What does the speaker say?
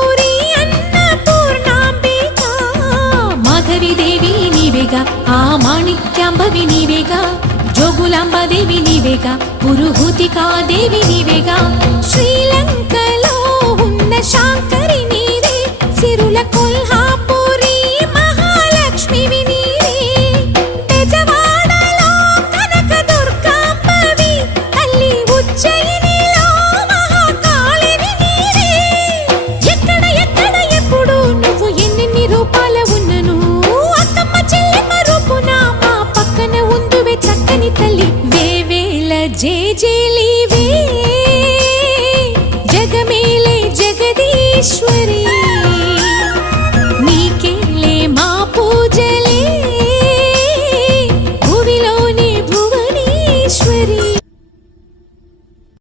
కాశీపురి అన్నపూర్ణాంబిక. మాధవి దేవి నీవేగా ఆ మాణిక్యాంబవి నీవేగా జోగులాంబ దేవి నీవేగా పురుహూతికా దేవి నీవేగా. శ్రీలంకలో ఉన్న శాంకరి నీవే సిరుల నీవే. బెజవాడలో కనక దుర్గాంబవి తల్లి जे जग मेले जगदीश्वरी।